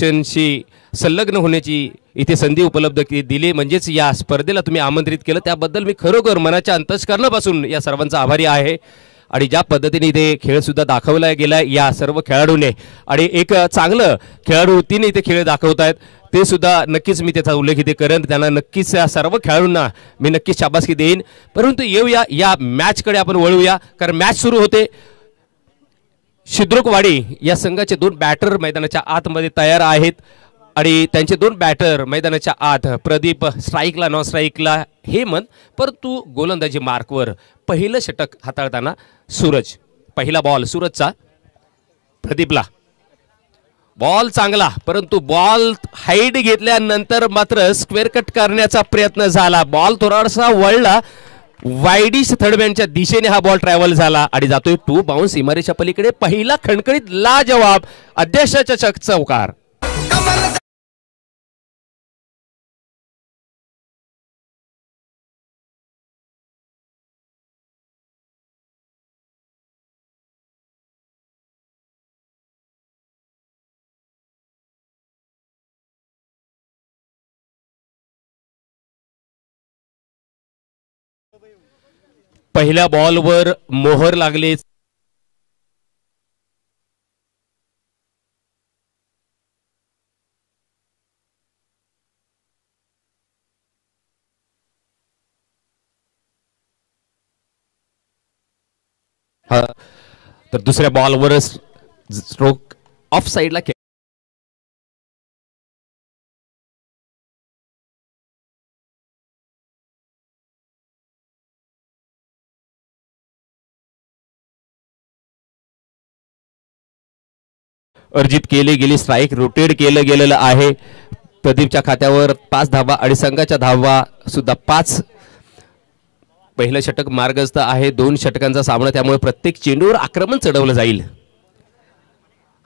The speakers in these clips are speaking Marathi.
सेक्शनशी संलग्न होण्याची इथे संधी उपलब्ध दिली, म्हणजेच या स्पर्धेला तुम्ही आमंत्रित केलं त्याबद्दल मी खरोखर मनाच्या अंतःकरणापासून या सर्वांचा आभारी आहे. आणि ज्या पद्धतीने इथे खेळसुद्धा दाखवला गेला या सर्व खेळाडूने आणि एक चांगलं खेळाडू तीन इथे खेळ दाखवत आहेत ते सुद्धा नक्कीच मी त्याचा उल्लेख इथे करेन. त्यांना नक्कीच या सर्व खेळाडूंना मी नक्कीच शाबासकी देईन. परंतु येऊया या मॅचकडे आपण वळूया, कारण मॅच सुरू होते. शिद्रुकवाडी या संघाचे 2 बॅटर मैदानाच्या आतमध्ये तयार आहेत आणि त्यांचे 2 बॅटर मैदानाच्या आत. प्रदीप स्ट्राईकला नॉन स्ट्राईकला हेमंत, परंतु गोलंदाजी मार्कवर पहिलं षटक हाताळताना सूरज. पहिला बॉल सूरजचा, प्रदीपला बॉल चांगला, परंतु बॉल हाईट घेतल्यानंतर मात्र स्क्वेअर कट करण्याचा प्रयत्न झाला. बॉल थोडासा वळला, वाईडिश थर्डमॅनच्या दिशेने हा बॉल ट्रॅव्हल झाला आणि जातोय 2 बाउन्स इमारीच्या पलीकडे. पहिला खणखणीत लाजवाब अध्यक्षाच्या चौकार. पहिल्या बॉलवर मोहर लागले. तर दुसऱ्या बॉलवर स्ट्रोक ऑफ साइडला अर्जित केले गेली. स्ट्राइक रोटेट केलं गेलेलं आहे. प्रदीपच्या खात्यावर 5 धावा आणि संघाच्या धावा सुद्धा 5. पहिलं षटक मार्गस्थ आहे. 2 षटकांचा सामना, त्यामुळे प्रत्येक चेंडूवर आक्रमण चढवलं जाईल.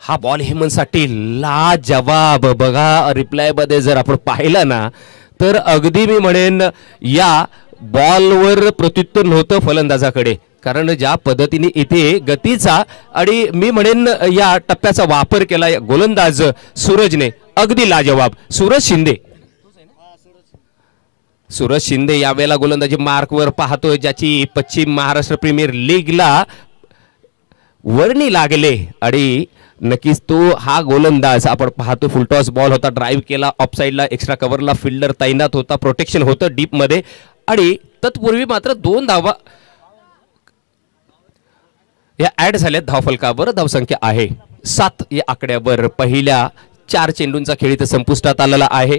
हा बॉल हेमंतसाठी लाजवाब. बघा रिप्लाय मध्ये जर आपण पाहिलं ना तर अगदी मी म्हणेन या बॉलवर प्रत्युत्तर नव्हतं फलंदाजाकडे, कारण ज्या पद्धतीने इथे गतीचा आणि मी म्हणेन या टप्प्याचा वापर केला गोलंदाज सूरजने, अगदी लाजवाब. सूरज शिंदे यावेळेला गोलंदाजी मार्कवर पाहतोय, ज्याची पश्चिम महाराष्ट्र प्रीमियर लीगला वर्णी लागले आणि नक्कीच तो हा गोलंदाज आपण पाहतो. फुलटॉस बॉल होता, ड्राईव्ह केला ऑफसाईडला, एक्स्ट्रा कव्हरला फिल्डर तैनात होता, प्रोटेक्शन होतं डीप मध्ये आणि तत्पूर्वी मात्र 2 धावा या ऍड झाल्यात धावफलकावर. धावसंख्या आहे 7 या आकड्यावर. पहिल्या 4 चेंडूंचा खेळ इथं संपुष्टात आलेला आहे.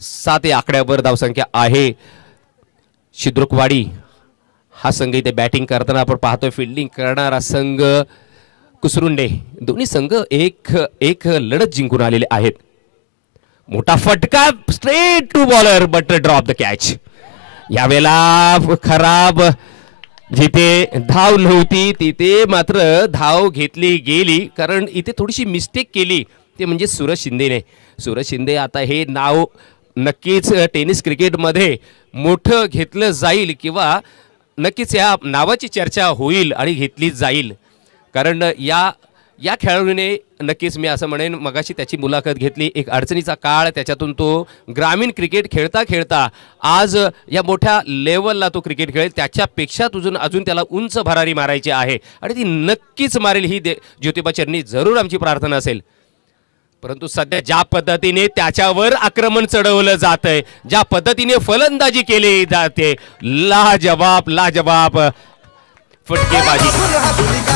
7 या आकड्यावर धावसंख्या आहे. शिद्रुकवाडी हा संघ इथे बॅटिंग करताना आपण पाहतोय. फिल्डिंग करणारा संघ कुसरुंडे. दोन्ही संघ एक लढत जिंकून आलेले आहेत. मोठा फटका straight to bowler but drop the catch. यावेळेला खराब, जिथे धाव नव्हती तिथे मात्र धाव घेतली गेली, कारण इथे थोडीशी मिस्टेक केली ते म्हणजे सूरज शिंदेने. सूरज शिंदे आता हे नाव नक्कीच टेनिस क्रिकेटमध्ये मोठं घेतलं जाईल किंवा नक्कीच या नावाची चर्चा होईल आणि घेतली जाईल, कारण या खेळाडूने नक्कीच मी असं म्हणेन मगाशी त्याची मुलाखत घेतली. एक अडचणीचा काळ, त्याच्यातून तो ग्रामीण क्रिकेट खेळता खेळता आज या मोठ्या लेवलला तो क्रिकेट खेळेल. त्याच्यापेक्षा अजून त्याला उंच भरारी मारायची आहे आणि ती नक्कीच मारेल ही ज्योतिबा चरणी जरूर आमची प्रार्थना असेल. परंतु सध्या ज्या पद्धतीने त्याच्यावर आक्रमण चढवलं जातंय, ज्या पद्धतीने फलंदाजी केली जाते, लाजवाब फटकेबाजी.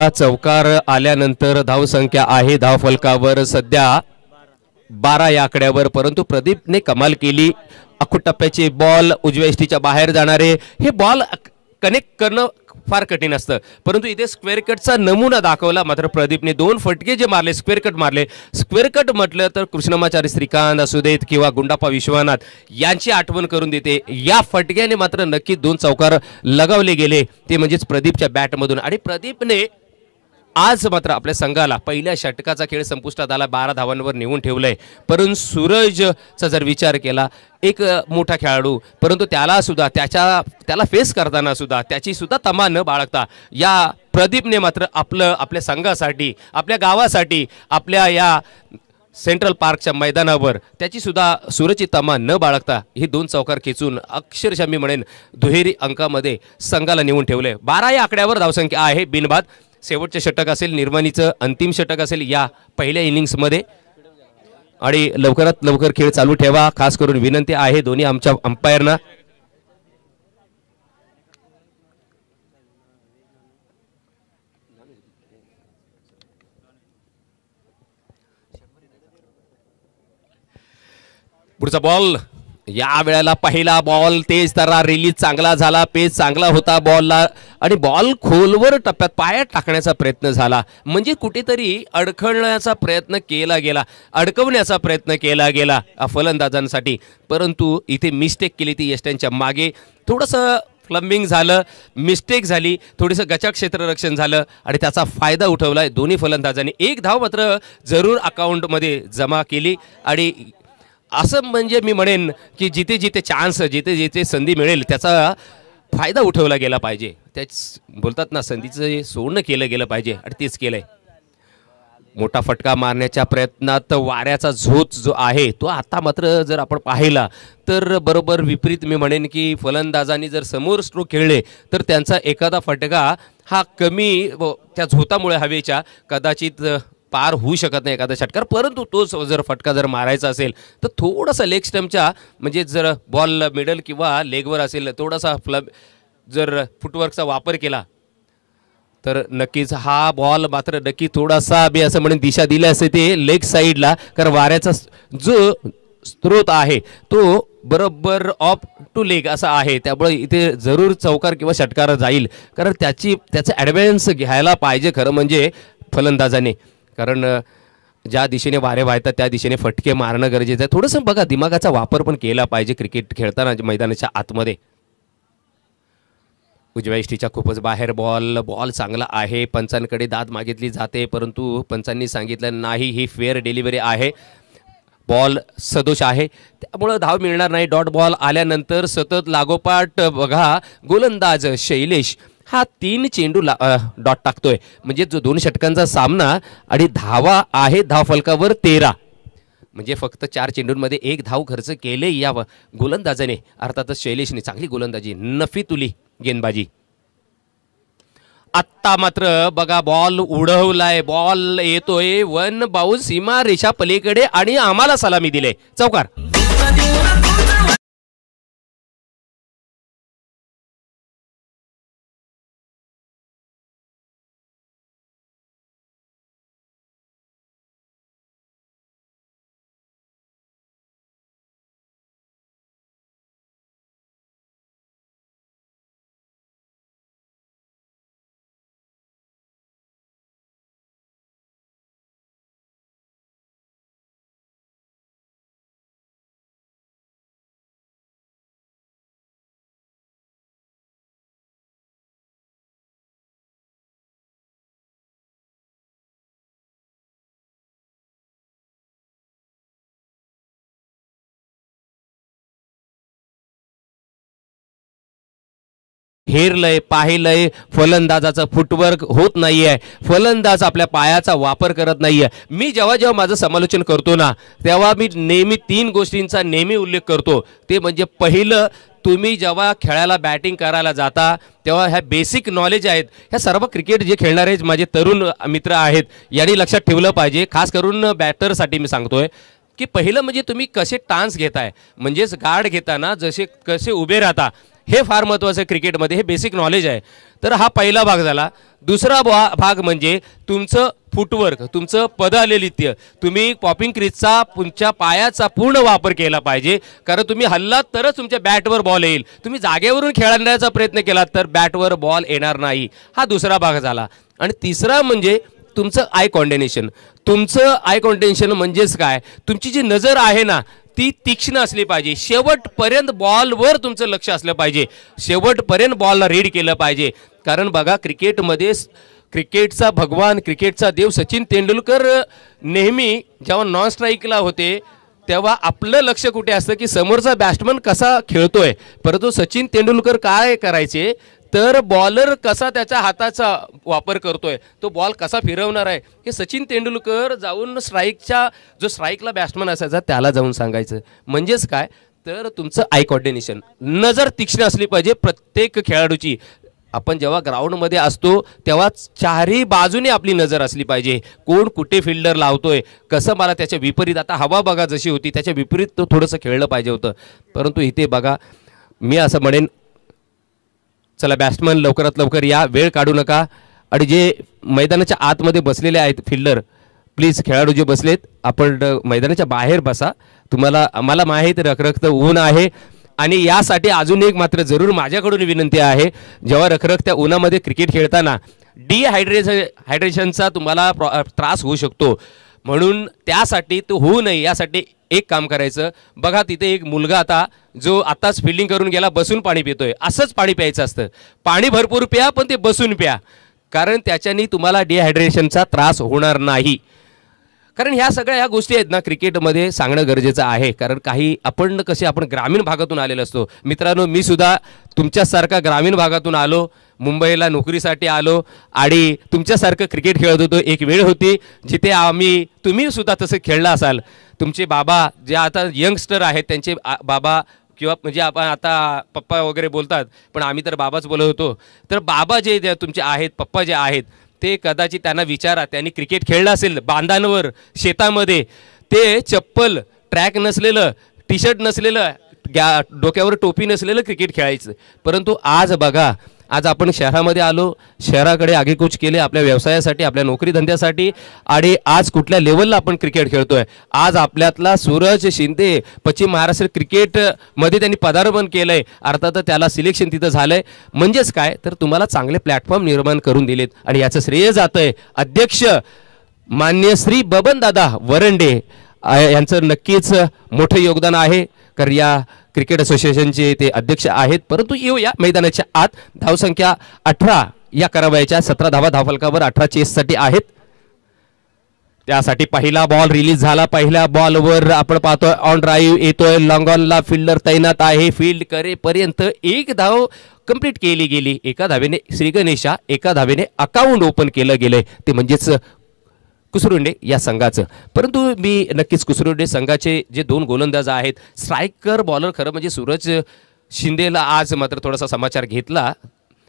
चौकार आल्यानंतर धावसंख्या आहे धावफलकावर सध्या 12 या आकड्यावर. परंतु प्रदीपने कमाल केली. अखूट टप्प्याचे बॉल उजव्या इष्टीच्या बाहेर जाणारे हे बॉल कनेक्ट करणं फार कठीण असतं, परंतु इथे स्क्वेअर कटचा नमुना दाखवला. मात्र प्रदीपने 2 फटके जे मारले, स्क्वेअर कट मारले. स्क्वेअर कट म्हटलं तर कृष्णमाचारी श्रीकांत असू देत किंवा गुंडाप्पा विश्वनाथ यांची आठवण करून देते. या फटक्याने मात्र नक्की 2 चौकार लगावले गेले, ते म्हणजेच प्रदीपच्या बॅटमधून. आणि प्रदीपने आज मात्र आपल्या संघाला पहिल्या षटकाचा खेळ संपुष्टात आला, 12 धावांवर नेऊन ठेवलंय. परंतु सूरजचा जर विचार केला, एक मोठा खेळाडू, परंतु त्याला सुद्धा त्याला फेस करताना सुद्धा त्याची सुद्धा तमा न बाळगता या प्रदीपने मात्र आपल्या संघासाठी, आपल्या गावासाठी, आपल्या या सेंट्रल पार्कच्या मैदानावर त्याची सुद्धा सूरजची तमा न बाळगता ही 2 चौकार खेचून अक्षरशः मी म्हणेन दुहेरी अंकामध्ये संघाला नेऊन ठेवले. 12 या आकड्यावर धावसंख्या आहे बिनबाद. शेवटचे षटक असेल, निर्वाणीचं अंतिम षटक असेल या पहिल्या इनिंग्समध्ये, आणि लवकरात लवकर खेळ चालू ठेवा. खास करून विनंती आहे दोन्ही आमच्या अंपायरना. पुढचा बॉल, या वेळेला पहिला बॉल तेज तरा रिलीज चांगला झाला, पेस चांगला होता बॉलला, आणि बॉल खोलवर टप्प्यात पायात टाकण्याचा प्रयत्न झाला, म्हणजे कुठेतरी अडखळण्याचा प्रयत्न केला गेला, अडकवण्याचा प्रयत्न केला गेला फलंदाजांसाठी. परंतु इथे मिस्टेक केली ती यष्ट्यांच्या मागे, थोडंसं फ्लम्बिंग झालं, मिस्टेक झाली, थोडंसं गचाक क्षेत्ररक्षण झालं आणि त्याचा फायदा उठवलाय दोन्ही फलंदाजांनी. 1 धाव मात्र जरूर अकाउंटमध्ये जमा केली, आणि असं म्हणजे मी म्हणेन की जिथे जिथे चान्स, जिथे जिथे संधी मिळेल त्याचा फायदा उठवला गेला पाहिजे. त्याच बोलतात ना, संधीचं सोडणं केलं गेलं पाहिजे, आणि तेच केलंय. मोठा फटका मारण्याच्या प्रयत्नात वाऱ्याचा झोत जो आहे तो आता मात्र जर आपण पाहिला तर बरोबर विपरीत मी म्हणेन की फलंदाजांनी जर समोर स्ट्रोक खेळले तर त्यांचा एखादा फटका हा कमी त्या झोतामुळे हवेच्या कदाचित पार होऊ शकत नाही एखादा षटकार. परंतु तोच जर फटका जर मारायचा असेल तर थोडासा लेग स्टम्पच्या, म्हणजे जर बॉल मिडल किंवा लेगवर असेल, थोडासा जर फुटवर्कचा वापर केला तर नक्कीच हा बॉल मात्र नक्की थोडासा मी असं म्हणेन दिशा दिली असते ते लेग साईडला, कारण वाऱ्याचा जो स्रोत आहे तो बरोबर ऑफ टू लेग असा आहे, त्यामुळे इथे जरूर चौकार किंवा षटकार जाईल, कारण त्याचं ॲडव्हान्स घ्यायला पाहिजे खरं म्हणजे फलंदाजाने, कारण ज्या दिशेने वारे वाहतात त्या दिशेने फटके मारणं गरजेचं आहे. थोडंसं बघा, दिमागाचा वापर पण केला पाहिजे क्रिकेट खेळताना मैदानाच्या आतमध्ये. उजव्या इष्टीच्या खूपच बाहेर बॉल चांगला आहे, पंचांकडे दाद मागितली जाते, परंतु पंचांनी सांगितलं नाही ही फेअर डिलिव्हरी आहे, बॉल सदोष आहे, त्यामुळं धाव मिळणार नाही. डॉट बॉल आल्यानंतर सतत लागोपाठ बघा गोलंदाज शैलेश हा 3 चेंडू डॉट टाकतोय, म्हणजे जो 2 षटकांचा सामना आणि धावा आहे धावफलकावर 13, म्हणजे फक्त 4 चेंडूंमध्ये 1 धाव खर्च केले या गोलंदाजाने. अर्थातच शैलेशने चांगली गोलंदाजी, नफीतुली गेंदबाजी. आत्ता मात्र बघा बॉल उडवलाय, बॉल येतोय 1 बाउन्स सीमा रेषा पलीकडे आणि आम्हाला सलामी दिले, चौकार. हेरलय, पाहिलंय, फलंदाजाचा फुटवर्क होत नाहीये, फलंदाज आपल्या पायाचा वापर करत नाहीये. मी जेव्हा माझं समालोचन करतो ना तेव्हा मी नेहमी 3 गोष्टींचा नेहमी उल्लेख करतो. ते म्हणजे पहिलं, तुम्ही जेव्हा खेळायला बॅटिंग करायला जाता तेव्हा ह्या बेसिक नॉलेज आहेत, ह्या सर्व क्रिकेट जे खेळणारे माझे तरुण मित्र आहेत यांनी लक्षात ठेवलं पाहिजे. खास करून बॅटरसाठी मी सांगतोय की पहिलं म्हणजे तुम्ही कसे टान्स घेताय, म्हणजेच गार्ड घेताना कसे उभे राहता, हे फार महत्त्वाचं आहे क्रिकेटमध्ये, हे बेसिक नॉलेज आहे. तर हा पहिला भाग झाला. दुसरा भाग म्हणजे तुमचं फुटवर्क, तुमचं पदालेलित्य, तुम्ही पॉपिंग क्रीजचा तुमच्या पायाचा पूर्ण वापर केला पाहिजे, कारण तुम्ही हल्लात तरच तुमच्या बॅटवर बॉल येईल. तुम्ही जागेवरून खेळण्याचा प्रयत्न केलात तर बॅटवर बॉल येणार नाही. हा दुसरा भाग झाला. आणि तिसरा म्हणजे तुमचं आय कॉर्डिनेशन. तुमचं आय कॉर्डिनेशन म्हणजेच काय, तुमची जी नजर आहे ना ती तीक्ष्ण असली पाहिजे, शेवटपर्यंत बॉलवर तुमचं लक्ष असलं पाहिजे, शेवटपर्यंत बॉलला रीड केलं पाहिजे. कारण बघा क्रिकेटमध्ये क्रिकेटचा भगवान, क्रिकेटचा देव सचिन तेंडुलकर नेहमी जेव्हा नॉन स्ट्राईकला होते तेव्हा आपलं लक्ष कुठे असतं की समोरचा बॅट्समन कसा खेळतोय, परंतु सचिन तेंडुलकर काय करायचे तर बॉलर कसा त्याच्या हाताचा वापर करतोय, तो बॉल कसा फिरवणार आहे हे सचिन तेंडुलकर जाऊन जो स्ट्राईकला बॅट्समन असायचा त्याला जाऊन सांगायचं. म्हणजेच काय तर तुमचं आय कॉर्डिनेशन, नजर तीक्ष्ण असली पाहिजे प्रत्येक खेळाडूची. आपण जेव्हा ग्राउंडमध्ये असतो तेव्हा चारही बाजूने आपली नजर असली पाहिजे. कोण कुठे फिल्डर लावतोय, कसं मला त्याच्या विपरीत, आता हवा बघा जशी होती त्याच्या विपरीत तो थोडंसं खेळलं पाहिजे होतं. परंतु इथे बघा, मी असं म्हणेन चला बॅट्समन लवकरात लवकर या, वेळ काढू नका. आणि जे मैदानाच्या आतमध्ये बसलेले आहेत फिल्डर, प्लीज खेळाडू जे बसलेत आपण मैदानाच्या बाहेर बसा. मला माहीत रखरखतं ऊन आहे आणि यासाठी अजून एक मात्र जरूर माझ्याकडून विनंती आहे, जेव्हा रखरखत्या उन्हामध्ये क्रिकेट खेळताना हायड्रेशनचा तुम्हाला त्रास होऊ शकतो, म्हणून त्यासाठी तो होऊ नये यासाठी एक काम करायचं. बघा तिथे एक मुलगा आता जो आताच फिल्डिंग करून गेला बसून पाणी पितोय, असंच पाणी प्यायचं असतं. पाणी भरपूर प्या पण ते बसून प्या, कारण त्याच्यानी तुम्हाला डिहायड्रेशनचा त्रास होणार नाही. कारण ह्या सगळ्या गोष्टी आहेत ना क्रिकेटमध्ये सांगणं गरजेचं आहे. कारण आपण ग्रामीण भागातून आलेलो असतो. मित्रांनो, मी सुद्धा तुमच्यासारखा ग्रामीण भागातून आलो, मुंबईला नोकरीसाठी आलो आणि तुमच्यासारखं क्रिकेट खेळत होतो. एक वेळ होती जिथे तुम्ही सुद्धा तसं खेळला असाल. तुमचे बाबा जे आता यंगस्टर आहेत त्यांचे बाबा किंवा म्हणजे आपण आता पप्पा वगैरे बोलतात, पण आम्ही तर बाबाच बोलत होतो. तर बाबा जे तुमचे आहेत, पप्पा जे आहेत, ते कदाचित त्यांना विचारा, त्यांनी क्रिकेट खेळलं असेल बांधांवर, शेतामध्ये, ते चप्पल, ट्रॅक नसलेलं, टी शर्ट नसलेलं, डोक्यावर टोपी नसलेलं क्रिकेट खेळायचं. परंतु आज बघा, आज आपण शहरामध्ये आलो, शहराकडे आगेकूच केले आपल्या व्यवसायासाठी, आपल्या नोकरी धंद्यासाठी, आणि आज कुठल्या लेवलला आपण क्रिकेट खेळतोय. आज आपल्यातला सूरज शिंदे पश्चिम महाराष्ट्र क्रिकेटमध्ये त्यांनी पदार्पण केलंय, अर्थात त्याला सिलेक्शन तिथं झालंय. म्हणजेच काय तर तुम्हाला चांगले प्लॅटफॉर्म निर्माण करून दिलेत आणि याचं श्रेय जातंय अध्यक्ष मान्य श्री बबनदादा वरंडे यांचं नक्कीच मोठं योगदान आहे. कारण या क्रिकेट असोसिएशनचे ते अध्यक्ष आहेत. परंतु येऊया मैदानाच्या आत. धावसंख्या 18 या करावयाच्या, 17 धावा धावफलकावर, 18 चेससाठी आहेत. त्यासाठी पहिला बॉल रिलीज झाला. पहिल्या बॉलवर आपण पाहतोय ऑन ड्राईव्ह येतोय, लॉंग ऑनला फिल्डर तैनात आहे. फील्ड करेपर्यंत एक धाव कंप्लीट केली गेली. एका धावेने श्री गणेशा, एका धावेने अकाउंट ओपन केलं गेलंय, ते म्हणजेच कुसरुंडे या संघाचं. परंतु मी नक्कीच कुसरुंडे संघाचे जे दोन गोलंदाज आहेत, स्ट्रायकर बॉलर, खरं म्हणजे सूरज शिंदेला आज मात्र थोडासा समाचार घेतला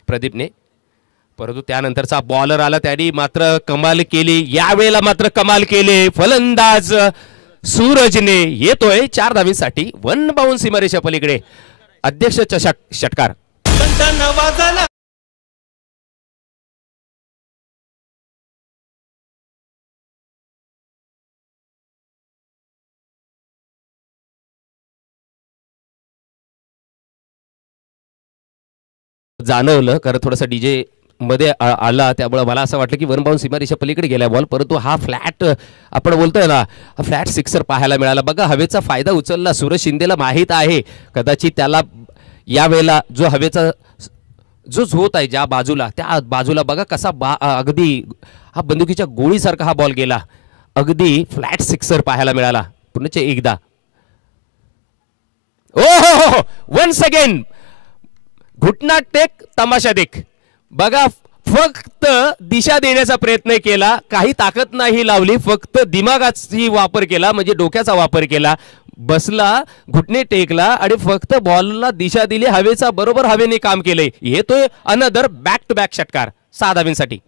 प्रदीपने, परंतु त्यानंतरचा बॉलर आला त्यांनी मात्र कमाल केली. यावेळेला मात्र कमाल केले फलंदाज सूरजने. येतोय 4 धावींसाठी, 1 बाउंस सीमारेषा पलीकडे. अध्यक्ष चषक षटकार. जाणवलं कारण थोडासा डीजे मध्ये आला, त्यामुळे मला असं वाटलं की 1 बाउंस सीमारेषा पलीकडे गेला बॉल, परंतु हा फ्लॅट आपण बोलतोय ना, हा फ्लॅट सिक्सर पाहायला मिळाला. बघा हवेचा फायदा उचलला. सूरज शिंदेला माहीत आहे कदाचित त्याला यावेळेला जो हवेचा जो झोत आहे ज्या बाजूला, त्या बाजूला बघा कसा अगदी हा बंदुकीच्या गोळीसारखा हा बॉल गेला. अगदी फ्लॅट सिक्सर पाहायला मिळाला. पुन्हा एकदा ओ वन्स अगेन घुटना टेक तमाशा देख. बघा फक्त दिशा देण्याचा प्रयत्न केला, काही ताकद नाही लावली, फक्त दिमागाचा वापर केला, म्हणजे डोक्याचा वापर केला. बसला, घुटणे टेकला आणि फक्त बॉलला दिशा दिली. हवेचा बरोबर हवेने काम केलंय. येतोय अनदर बॅक टू बॅक षटकार 6 धावींसाठी.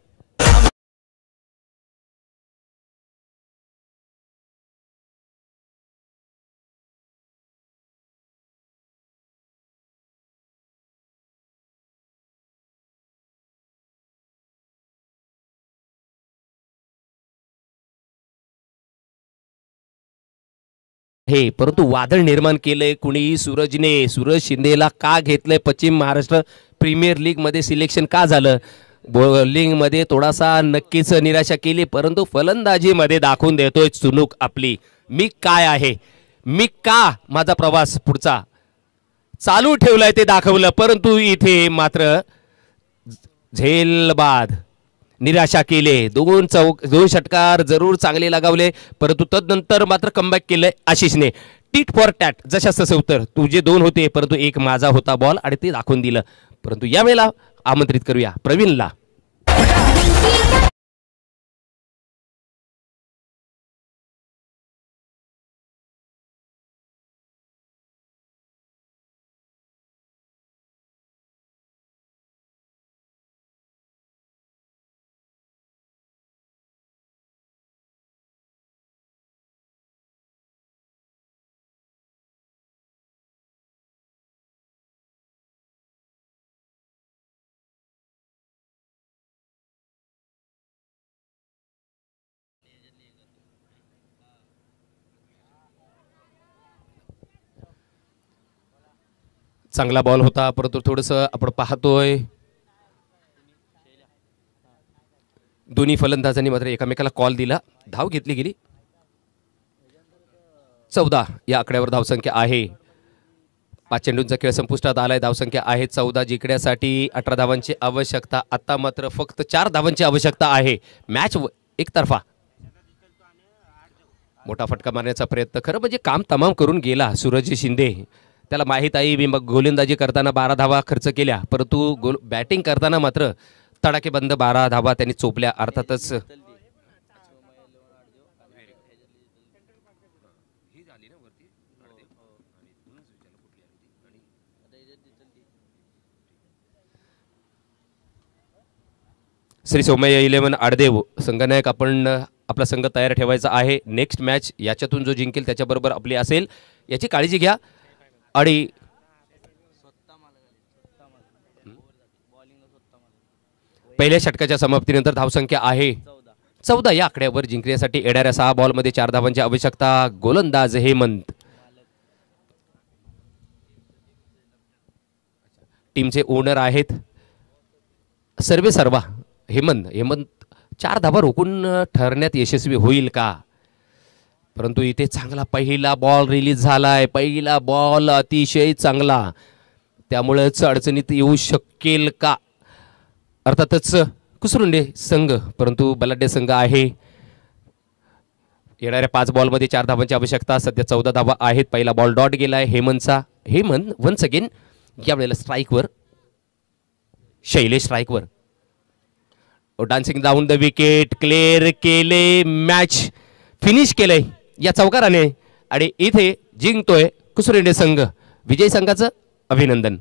हे परंतु वादळ निर्माण केलंय कुणी सूरजने. सूरज शिंदेला का घेतलंय? पश्चिम महाराष्ट्र प्रीमियर लीग मध्ये सिलेक्शन का झालं? बॉलिंग मध्ये थोडासा नक्कीच निराशा केली, परंतु फलंदाजी मध्ये दाखवून देतोय चुनूक आपली. मी काय आहे, मी का माझा प्रवास पुढचा चालू ठेवलाय ते दाखवलं. परंतु इथे मात्र झेलबाद निराशा केले. दोन षटकार जरूर चांगले लगावले, परंतु तदनंतर मात्र कमबॅक केलंय आशिषने. टीट फॉर टॅट जशाच तसे उत्तर. तुझे 2 होते परंतु एक माझा होता बॉल आणि ते दाखवून दिलं. परंतु यावेळेला आमंत्रित करूया प्रवीणला. चांगला बॉल होता, परंतु थोडंसं आपण पाहतोय दोन्ही फलंदाजांनी मात्र एकमेकाला कॉल दिला. धाव घेतली गेली. 14 या आकड्यावर धावसंख्या आहे. 5 चेंडूंचा खेळ संपुष्टात आलाय. धावसंख्या आहे 14. जिंकण्यासाठी 18 धावांची आवश्यकता. आता मात्र फक्त 4 धावांची आवश्यकता आहे. मॅच एकतर्फा. मोठा फटका मारण्याचा प्रयत्न, खरं म्हणजे काम तमाम करून गेला सूरज शिंदे. त्याला माहीत आहे मी मग गोलंदाजी करताना 12 धावा खर्च केल्या, परंतु बॅटिंग करताना मात्र तडाखेबंद 12 धावा त्यांनी चोपल्या. अर्थातच श्री सोमय्या 11 आडदेव संघनायक, आपण आपला संघ तयार ठेवायचा आहे. नेक्स्ट मॅच याच्यातून जो जिंकेल त्याच्याबरोबर आपली असेल याची काळजी घ्या. आणि पहिल्या षटकाच्या समाप्तीनंतर धावसंख्या आहे 14. या आकड्यावर जिंकण्यासाठी येणाऱ्या 6 बॉलमध्ये 4 धावांची आवश्यकता. गोलंदाज हेमंत, टीमचे ओनर आहेत सर्वा. हेमंत 4 धावा रोखून ठरण्यात यशस्वी होईल का? परंतु इथे चांगला पहिला बॉल रिलीज झालाय. पहिला बॉल अतिशय चांगला, त्यामुळेच अडचणीत येऊ शकेल का? अर्थातच कुसरुंडे संघ, परंतु बलाढ्य संघ आहे. येणाऱ्या 5 बॉलमध्ये 4 धावांची आवश्यकता. सध्या 14 धावा आहेत. पहिला बॉल डॉट गेलाय हेमंतचा. हेमंत वन्स अगेन यावेळेला स्ट्राईकवर. शैलेश स्ट्राईकवर. Dancing down the wicket, clear केले, मॅच फिनिश केलंय या चौकाराने आणि इथे जिंकतोय कुसुरेंडे संघ. विजय संघाचं अभिनंदन.